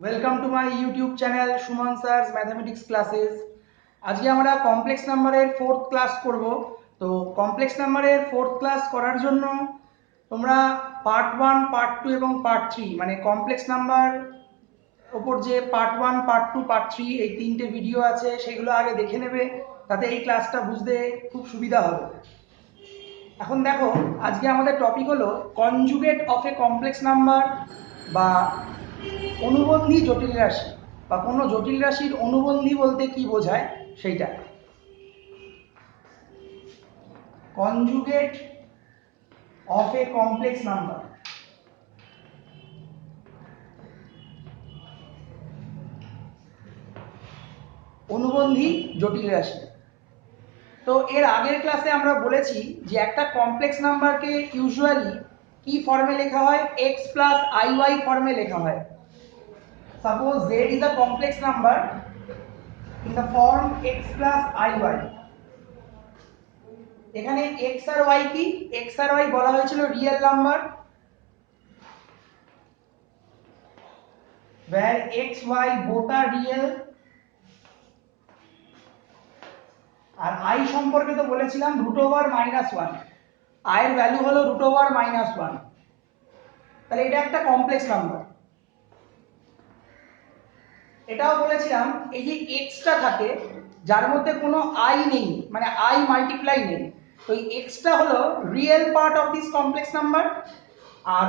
Welcome to my YouTube channel Suman sir's mathematics classes. আজকে আমরা complex নাম্বারের ফোর্থ ক্লাস করব। তো কমপ্লেক্স নাম্বারের ফোর্থ ক্লাস করার জন্য তোমরা পার্ট 1, পার্ট 2 এবং পার্ট 3 মানে কমপ্লেক্স নাম্বার ওপর যে পার্ট 1, পার্ট 2, পার্ট 3 এই তিনটে ভিডিও আছে সেগুলো আগে দেখে নেবে, তাতে এই ক্লাসটা বুঝতে খুব সুবিধা হবে। এখন দেখো, আজকে আমাদের টপিক হলো conjugate of a complex number বা অনুবন্ধী জটিল রাশি, বা কোনো জটিল রাশির অনুবন্ধী বলতে কি বোঝায় সেইটা। Conjugate of a complex number, অনুবন্ধী জটিল রাশি। তো এর আগের ক্লাসে আমরা বলেছি যে একটা কমপ্লেক্স নাম্বারকে ইউজুয়ালি কি ফর্মে লেখা হয়, x প্লাস iy ফর্মে লেখা হয়। Suppose z is a complex number in the form x plus iy। এখানে x আর y কি, x আর y বলা হয়েছিল real number, where x y both are real, আর i সম্পর্কে তো বলেছিলাম √(-1), i এর ভ্যালু হলো √(-1), তাহলে এটা একটা কমপ্লেক্স নাম্বার। এটাও বলেছিলাম এই যে x টা থাকে যার মধ্যে কোনো i নেই, মানে i মাল্টিপ্লাই নেই, তো এই x টা হলো real part of this complex number, আর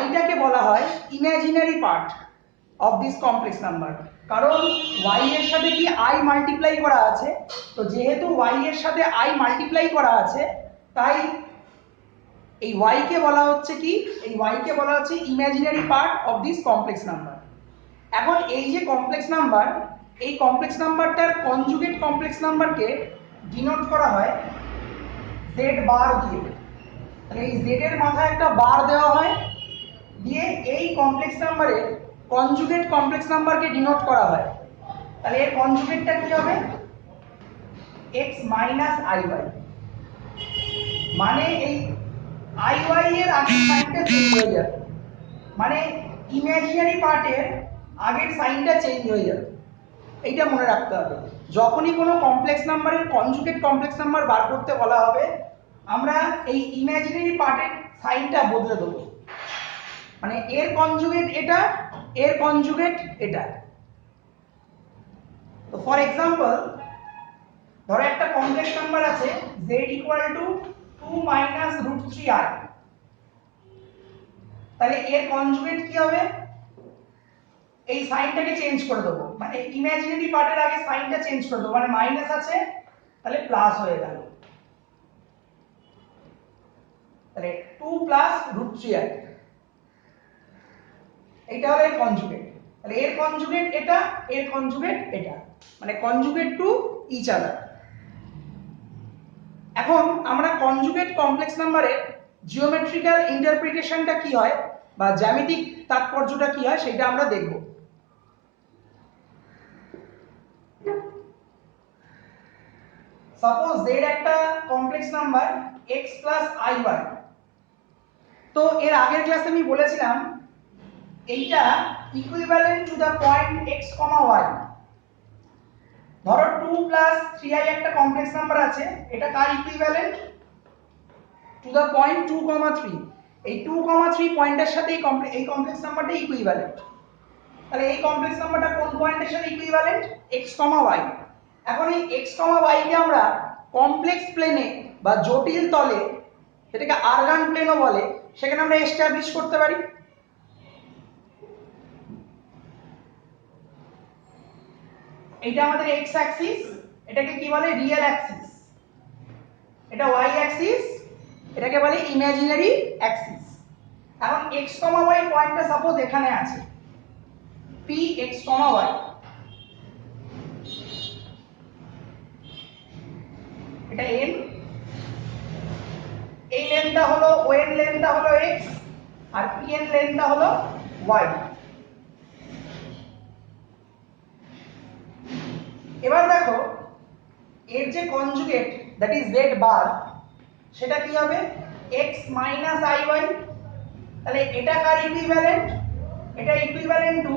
y টাকে বলা হয় imaginary part of this complex number. কারণ y এর সাথে কি i মাল্টিপ্লাই করা আছে, তো যেহেতু y এর সাথে i মাল্টিপ্লাই করা আছে তাই এই y কে বলা হচ্ছে কি, এই y কে বলা হচ্ছে imaginary part of this complex number. এখন এই যে কমপ্লেক্স নাম্বার, এই কমপ্লেক্স নাম্বারটার কনজুগেট কমপ্লেক্স নাম্বারকে ডিনোট করা হয় z বার দিয়ে। তাহলে এই z এর মাথায় একটা বার দেওয়া হয়, দিয়ে এই কমপ্লেক্স নাম্বারের কনজুগেট কমপ্লেক্স নাম্বারকে ডিনোট করা হয়। তাহলে এর কনজুগেটটা কি হবে, x মাইনাস iy, মানে এই iy এর আগের সাইনটা চেঞ্জ হয়ে যাবে, মানে ইমাজিনারি পার্টের আগের সাইনটা চেঞ্জ হয়ে যাবে। এইটা মনে রাখতে হবে, যখনই কোনো কমপ্লেক্স নাম্বারের কনজুগেট কমপ্লেক্স নাম্বার বার করতে বলা হবে আমরা এই ইমাজিনারি পার্টের সাইনটা বদলে দেবো, মানে এর কনজুগেট এটা, এর কনজুগেট এটা। তো ফর এক্সাম্পল, ধরো একটা কমপ্লেক্স নাম্বার আছে z equal to 2 minus √3i, তাহলে এর কনজুগেট কি হবে, এই সাইনটাকে চেঞ্জ করে দেবো, মানে ইমাজিনারি পার্টের আগে সাইনটা চেঞ্জ করে দেবো, মানে মাইনাস আছে তাহলে প্লাস হয়ে গেল, তাহলে 2 প্লাস √3i, এইটা হলো এর কনজুগেট। তাহলে এর কনজুগেট এটা, এর কনজুগেট এটা, মানে কনজুগেট টু ইচ আদার। এখন আমরা কনজুগেট কমপ্লেক্স নাম্বারের জিওমেট্রিক্যাল ইন্টারপ্রিটেশনটা কি হয় বা জ্যামিতিক তাৎপর্যটা কি হয় সেটা আমরা দেখব। সাপোজ z একটা complex number x plus iy, তো এর আগের ক্লাসে আমি বলেছিলাম এইটা equivalent to the point x, y। ধরো 2 প্লাস 3i একটা কমপ্লেক্স নাম্বার আছে, এটা কার ইকুইভ্যালেন্ট, টু দ্য পয়েন্ট 2, 3। এই 2, 3 পয়েন্টের সাথে এই কমপ্লেক্স নাম্বারটা ইকুইভ্যালেন্ট। তাহলে এই কমপ্লেক্স নাম্বারটা কোন পয়েন্টের সাথে ইকুইভ্যালেন্ট, x, y। এখন এই x, y কে আমরা কমপ্লেক্স প্লেনে বা জটিল তলে, যেটাকে আরগান প্লেনও বলে, সেখানে আমরা এস্টাবলিশ করতে পারি। এটা আমাদের x অ্যাক্সিস, এটাকে কি বলে রিয়েল অ্যাক্সিস, এটা y অ্যাক্সিস, এটাকে বলে ইমাজিনারি অ্যাক্সিস। এখন x, y পয়েন্টটা সাপোজ এখানে আছে, p x, y, এটা n, এই লেনটা হলো ওএন, লেনটা হলো x, আর pn লেনটা হলো y। এবার দেখো এর যে conjugate that is z bar, সেটা কি হবে x মাইনাস iy। তাহলে এটা কার ইকুইভ্যালেন্ট, এটা equivalent to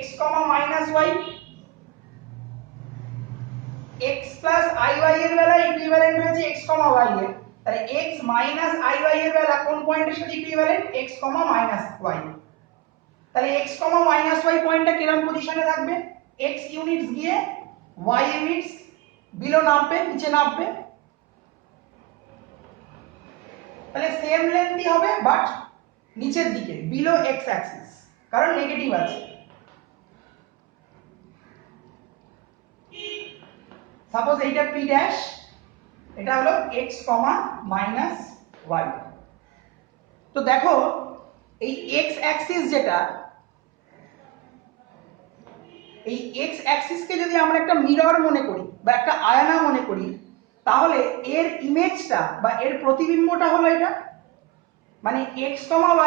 x comma minus y, x plus iy এর বেলা ইকুইভ্যালেন্ট হয়েছে x কমা y এর, তাহলে x মাইনাস iy এর বেলা কোন পয়েন্টের সাথে equivalent, x comma minus y। তাহলে x কমা মাইনাস y পয়েন্টটা কিরকম পজিশনে থাকবে, x ইউনিটস গিয়ে y ইউনিটস বিলো নামবে, নিচে নামবে, তাহলে সেম লেন্থই হবে বাট নিচের দিকে বিলো x অ্যাক্সিস, কারণ নেগেটিভ আছে। সাপোজ এইটা p ড্যাশ, এটা হলো x কমা মাইনাস y। তো দেখো এই x অ্যাক্সিস যেটা, এই x অ্যাক্সিসকে যদি আমরা একটা মিরর মনে করি বা একটা আয়না মনে করি, তাহলে এর ইমেজটা বা এর প্রতিবিম্বটা হলো এটা, মানে x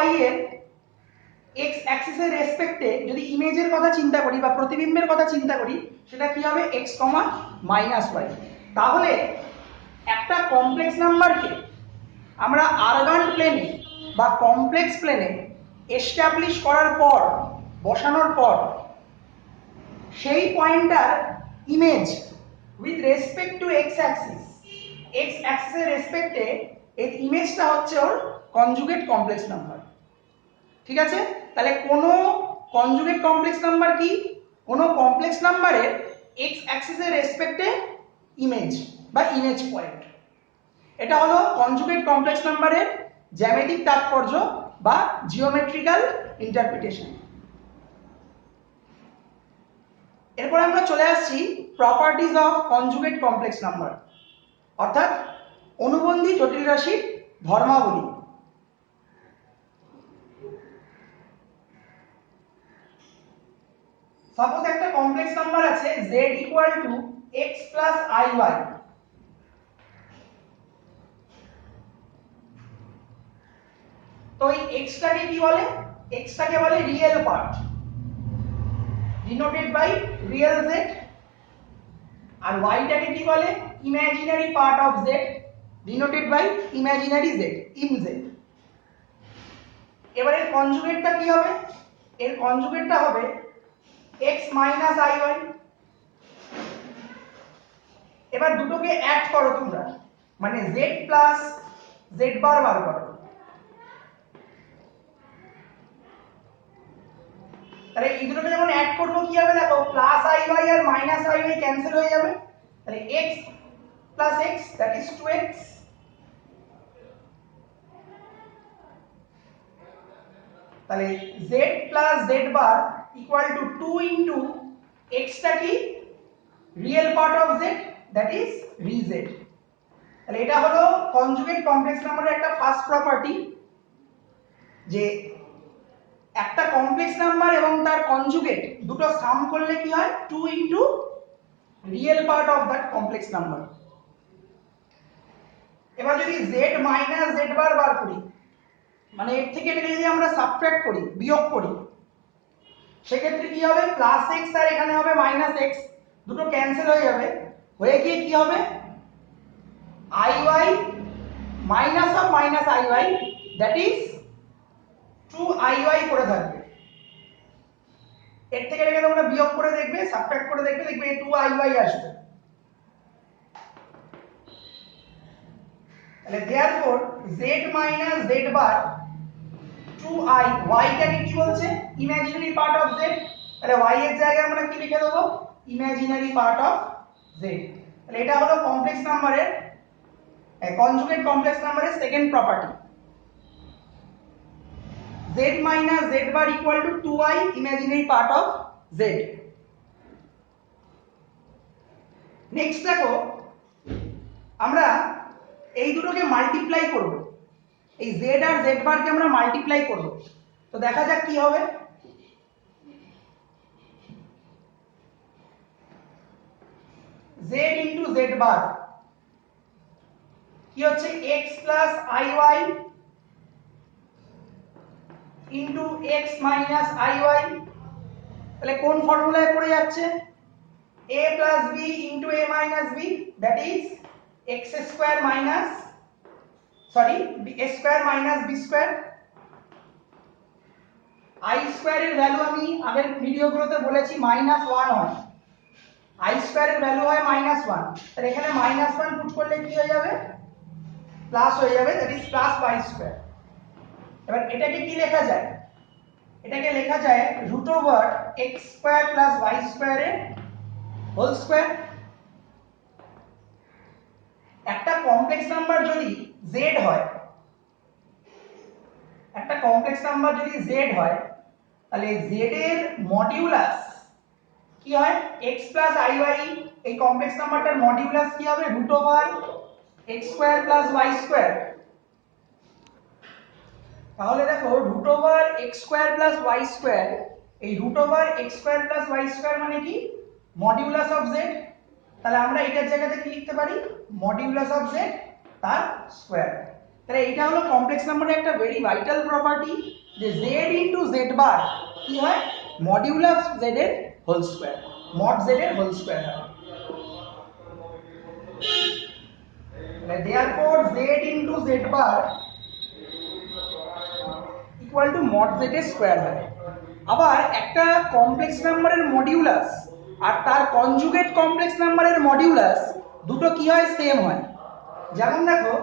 y এর x অ্যাক্সিসের রেসপেক্টে যদি ইমেজের কথা চিন্তা করি বা প্রতিবিম্বের কথা চিন্তা করি, সেটা কি হবে x মাইনাস y। তাহলে একটা কমপ্লেক্স নাম্বারকে আমরা আরগান প্লেনে বা কমপ্লেক্স প্লেনে এস্টাবলিশ করার পর, বসানোর পর, সেই পয়েন্টটার image with respect to x axis, x অ্যাক্সিসের রেসপেক্টে এর ইমেজটা হচ্ছে ওর কনজুগেট কমপ্লেক্স নাম্বার। ঠিক আছে, তাহলে কোন কনজুগেট কমপ্লেক্স নাম্বার কি, কোন কমপ্লেক্স নাম্বারের x অ্যাক্সিসের রেসপেক্টে ইমেজ বা ইমেজ পয়েন্ট, এটা হলো কনজুগেট কমপ্লেক্স নাম্বারের জ্যামিতিক তাৎপর্য বা জিওমেট্রিক্যাল ইন্টারপ্রিটেশন। এরপর আমরা চলে আসছি properties of conjugate complex number, অর্থাৎ অনুবন্ধী জটিল রাশির ধর্মাবলী। সাপোজ একটা কমপ্লেক্স নাম্বার আছে z equal to x plus iy, তো এই x টাকে কি বলে, x টাকে বলে real part denoted by real z, আর y টাকে কি বলে imaginary part of z denoted by imaginary z, im z। এবারে এর কনজুগেটটা কি হবে, এর কনজুগেটটা হবে x মাইনাস iy। এবার দুটোকে অ্যাড করো তোমরা, মানে z প্লাস z বার বার করো, তাহলে এই দুটোকে যখন অ্যাড করব কি হবে দেখো, প্লাস iy আর মাইনাস iy ক্যান্সেল হয়ে যাবে, তাহলে x plus x that is 2x, তাহলে z plus z bar equal to 2 into x টা কি real part of z that is রিz। তাহলে এটা হলো কনজুগেট কমপ্লেক্স নাম্বারের একটা ফার্স্ট প্রপার্টি, যে একটা কমপ্লেক্স নাম্বার এবং তার কনজুগেট দুটো সাম করলে কি হয়, 2 into real part of that complex number. এবার যদি z মাইনাস z বার বার করি, মানে এর থেকে এটাকে যদি আমরা সাবট্রাক্ট করি, বিয়োগ করি, সেক্ষেত্রে কি হবে, প্লাস x আর এখানে হবে মাইনাস x, দুটো ক্যান্সেল হয়ে যাবে, হয়ে গিয়ে কি হবে iy minus of minus iy that is 2iy করে থাকবে। এর থেকে এটাকে তোমরা বিয়োগ করে দেখবে, সাবট্রাক্ট করে দেখবে, দেখবে 2iy আসবে। তাহলে therefore z minus z bar 2i, y টাকে কি বলছে ইমাজিনারি পার্ট অফ z, তাহলে y এর জায়গায় আমরা কি লিখে দেব, ইমাজিনারি পার্ট অফ z। তাহলে এটা হলো কমপ্লেক্স নাম্বারের, কনজুগেট কমপ্লেক্স নাম্বারের second property, z minus z bar equal to 2i imaginary part of z। Next দেখো, আমরা এই দুটোকে মাল্টিপ্লাই করব, এই z আর z বার কে আমরা মাল্টিপ্লাই করব, তো দেখা যাক কি হবে। z into z বার কি হচ্ছে x plus iy into x minus iy, তাহলে কোন ফর্মুলায় পড়ে যাচ্ছে, a plus b into a minus b that is x square minus a square minus b square। I স্কোয়ারের ভ্যালু আমি আগের ভিডিওগুলোতে বলেছি -1 হয়, আই স্কোয়ারের ভ্যালু হয় -1, তাহলে এখানে -1 পুট করলে কি হয়ে যাবে, প্লাস হয়ে যাবে, that is plus y square. এবার এটাকে কি লেখা যায়, এটাকে লেখা যায় root over x square plus y স্কোয়ারের হোল স্কোয়ার। একটা কমপ্লেক্স নাম্বার যদি z হয়, একটা কমপ্লেক্স নাম্বার যদি z হয়, তাহলে z এর মডিউলাস কি হয়, x প্লাস iy, এই কমপ্লেক্স নাম্বারটার মডিউলাস কি হবে, root over x square plus y square. তাহলে দেখো root over x square plus y square, এই root over x square plus y square মানে কি, মডিউলাস অফ z। তাহলে আমরা এটার জায়গাতে কি লিখতে পারি, মডিউলাস অফ z তার স্কোয়ার। তাহলে এটা হলো কমপ্লেক্স নাম্বারের একটা ভেরি ভাইটাল প্রপার্টি, যে z ইনটু z বার কি হয়, মডিউলাস z এর হোল স্কোয়ার, মড z এর হোল স্কোয়ার হয়। therefore z into z bar equal to mod z এর স্কয়ার হয়। আবার একটা কমপ্লেক্স নাম্বারের মডিউলাস আর তার কনজুগেট কমপ্লেক্স নাম্বারের মডিউলাস দুটো কি হয়, সেম হয়। যেমন দেখো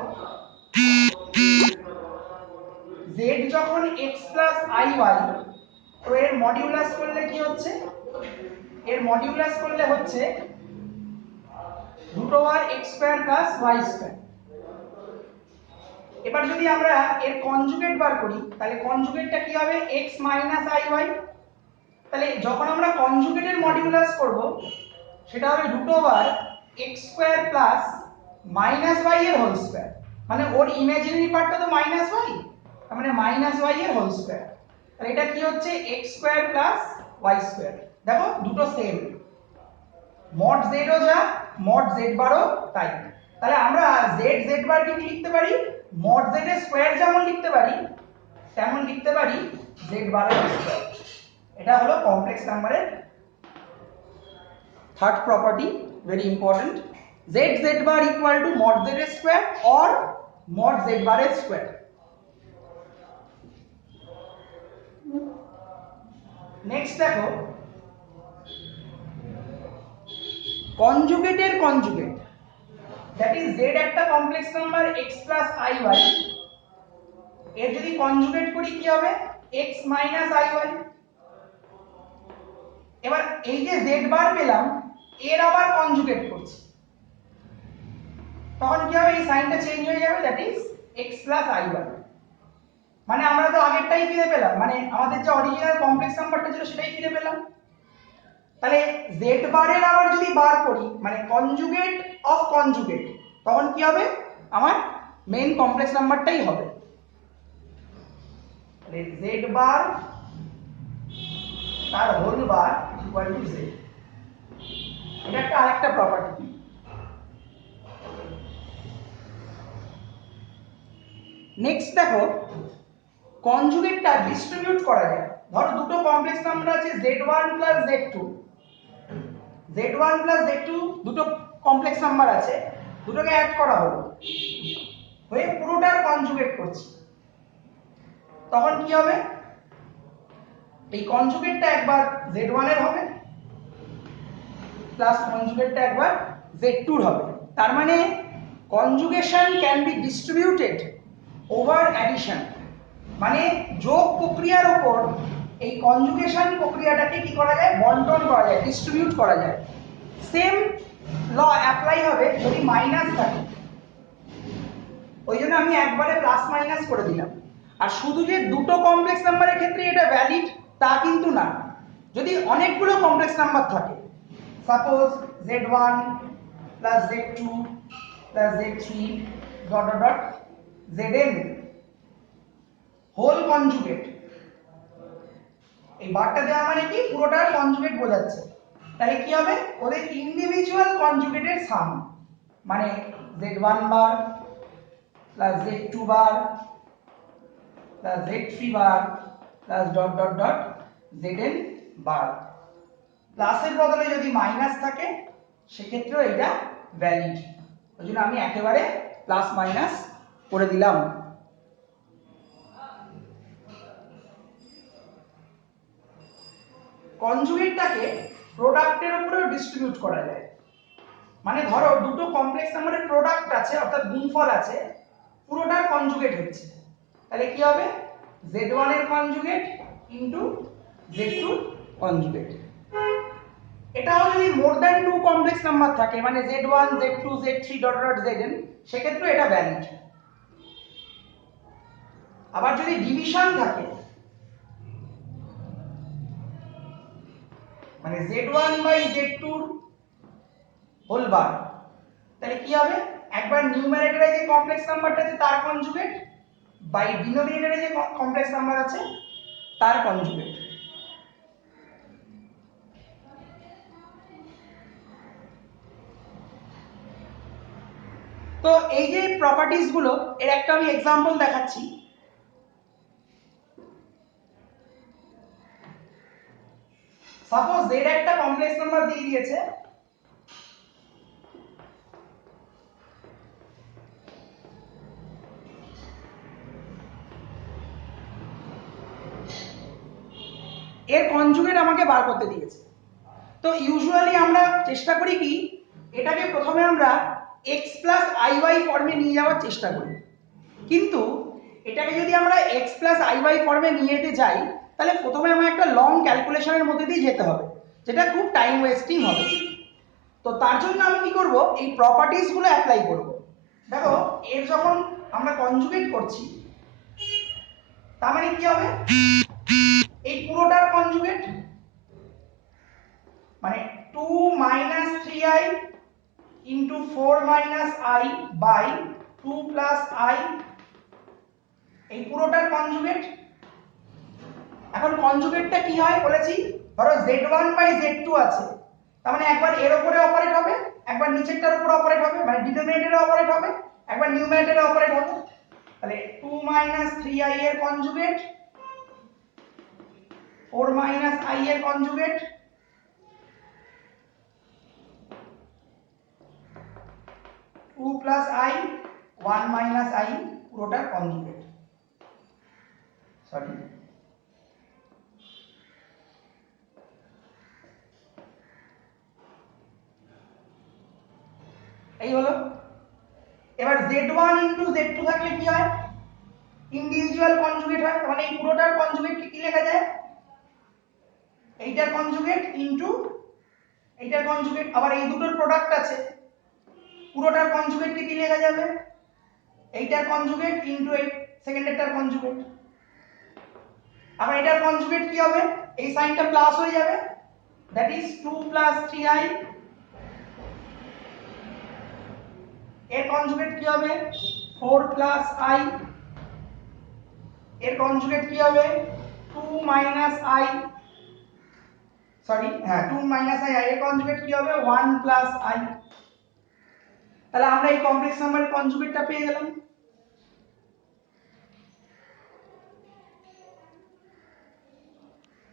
z যখন x প্লাস iy, তো এর মডিউলাস করলে কি হচ্ছে, এর মডিউলাস করলে হচ্ছে root over x square plus y square. এবার যদি আমরা এর কনজুগেট বার করি, তাহলে কনজুগেটটা কি হবে, x মাইনাস iy। তাহলে যখন আমরা কনজুগেটের মডিউলাস করব, সেটা হবে root over x square plus minus y এর হোল স্কয়ার, মানে ওর ইমাজিনারি পার্টটা তো মাইনাস ওয়াই, তার মানে মাইনাস ওয়াই এর হোল স্কয়ার। তাহলে এটা কি হচ্ছে, x square plus y square. দেখো দুটো সেম, মড z ও যা, মড z বারও তাই। তাহলে আমরা z বারকে কি লিখতে পারি, মড z এর স্কয়ার যেমন লিখতে পারি, তেমন লিখতে পারি z বারের স্কয়ার। এটা হলো কমপ্লেক্স নাম্বারের third property, very important, z bar equal two mod z এর স্কয়ার অর মড z বারের স্কয়ার। নেক্সট দেখো কনজুগেটের কনজুগেট, দ্যাট ইজ z একটা complex number x plus iy, এর যদি কনজুগেট করি কি হবে, x মাইনাস iy। এবার এই যে z বার পেলাম, এর আবার কনজুগেট করছি, তখন কি হবে, এই সাইনটা চেঞ্জ হয়ে যাবে, that is x plus iy। মানে আমরা তো আগেরটাই ফিরে পেলাম, মানে আমাদের যে অরিজিনাল কমপ্লেক্স নাম্বারটা ছিল সেটাই ফিরে পেলাম। তাহলে z বারের আবার যদি বার করি, মানে কনজুগেট অফ কনজুগেট, তখন কি হবে, আমার মেইন কমপ্লেক্স নাম্বারটাই হবে। তাহলে z বার তার whole bar equal to z, এটা একটা আরেকটা প্রপার্টি। নেক্সট দেখো কনজুগেটটা ডিস্ট্রিবিউট করা যায়। ধরো দুটো কমপ্লেক্স নাম্বার আছে z1 plus z2, z1 plus z2 দুটো কমপ্লেক্স নাম্বার আছে, দুটোকে অ্যাড করা হলো, হয়ে পুরোটার কনজুগেট করছি, তখন কি হবে, এই কনজুগেটটা একবার z1 এর হবে প্লাস কনজুগেটটা একবার z2 এর হবে। তার মানে conjugation can be distributed over addition, মানে যোগ প্রক্রিয়ার উপর এই কনজুগেশন প্রক্রিয়াটাকে কি করা যায়, বন্টন করা যায়, ডিস্ট্রিবিউট করা যায়। সেম ল অ্যাপ্লাই হবে যদি মাইনাস থাকে, ওই জন্য আমি একবারে প্লাস মাইনাস করে দিলাম। আর শুধু যে দুটো কমপ্লেক্স নাম্বারের ক্ষেত্রে এটা ভ্যালিড তা কিন্তু না, যদি অনেকগুলো কমপ্লেক্স নাম্বার থাকে, suppose z1 plus z2 plus z3 dot dot dot zn whole conjugate, এই বারটা দেওয়া মানে কি পুরোটার কনজুগেট বোঝাচ্ছে। তাহলে কি হবে, ওদের ইন্ডিভিজুয়াল কনজুগেটের সাম, মানে z1 bar plus z2 bar plus z3 bar plus dot dot dot zn bar. প্লাসের বদলে যদি মাইনাস থাকে সেক্ষেত্রেও এটা ভ্যালিড, ওই জন্য আমি একেবারে প্লাস মাইনাস করে দিলাম। কনজুগেটটাকে প্রোডাক্টের উপরেও ডিস্ট্রিবিউট করা যায়। মানে ধরো দুটো কমপ্লেক্স নাম্বারের প্রোডাক্ট আছে অর্থাৎ গুণফল আছে, পুরোটার কনজুগেট হচ্ছে, তাহলে কি হবে z1 এর কনজুগেট ইনটু z2 কনজুগেট। এটাও যদি more than two complex number থাকে মানে z1 z2 z3 dot dot zn সেক্ষেত্রে এটা ভ্যালিড। আবার যদি ডিভিশন থাকে মানে z1 বাই z2 হোল বার, তাহলে কি হবে একবার নিউমারেটরে যে কমপ্লেক্স নাম্বারটা আছে তার কনজুগেট বাই ডিনোমিনেটরে যে কমপ্লেক্স নাম্বার আছে তার কনজুগেট। তো এই যে প্রপার্টিজ গুলো এর একটা আমি एग्जांपल দেখাচ্ছি। সাপোজ z একটা কমপ্লেক্স নাম্বার দিয়ে দিয়েছে, এর কনজুগেট আমাকে বার করতে দিয়েছে। তো ইউজুয়ালি আমরা চেষ্টা করি কি এটাকে প্রথমে আমরা x প্লাস iy ফর্মে নিয়ে যাওয়ার চেষ্টা করি, কিন্তু এটাকে যদি আমরা x প্লাস iy ফর্মে নিয়ে যেতে যাই তাহলে প্রথমে আমার একটা লং ক্যালকুলেশনের মধ্যে দিয়ে যেতে হবে, যেটা খুব টাইম ওয়েস্টিং হবে। তো তার জন্য আমি কি করব এই প্রপার্টিজ গুলো অ্যাপ্লাই করব। দেখো এর যখন আমরা কনজুগেট করছি তার মানে কি হবে এই পুরোটার কনজুগেট মানে 2 minus 3i into 4 minus i by 2 plus i এই পুরোটার কনজুগেট। এখন কনজুগেটটা কি হয় বলেছি, ধরো z1 বাই z2 আছে, তার মানে একবার এর উপরে অপারেট হবে একবার নিচেরটার উপর অপারেট হবে মানে ডিনোমিনেটরে অপারেট হবে একবার নিউমারেটরে অপারেট হবে। তাহলে 2 মাইনাস 3i এর কনজুগেট 4 মাইনাস i এর conjugate 2 plus i 1 minus i পুরোটার কনজুগেট। সরি এই হলো। এবার z1 ইনটু z2 থাকলে কি হয় ইন্ডিভিজুয়াল কনজুগেট হয়, মানে এই পুরোটার কনজুগেট কি লেখা যায় এইটার কনজুগেট ইনটু এইটার কনজুগেট, আবার এই দুটোর প্রোডাক্ট আছে পুরোটার কনজুগেট কি লেখা যাবে এইটার কনজুগেট ইনটু এই সেকেন্ডেরটার কনজুগেট। আবার এটার কনজুগেট কি হবে এই সাইনটা প্লাস হয়ে যাবে দ্যাট ইজ 2 প্লাস 3i এর কনজুগেট কি হবে 4 প্লাস i এর কনজুগেট কি হবে 2 মাইনাস i সরি হ্যাঁ 2 মাইনাস i এর কনজুগেট কি হবে 1 প্লাস i। তাহলে আমরা এই কমপ্লেক্স নাম্বারের কনজুগেটটা পেয়ে গেলাম।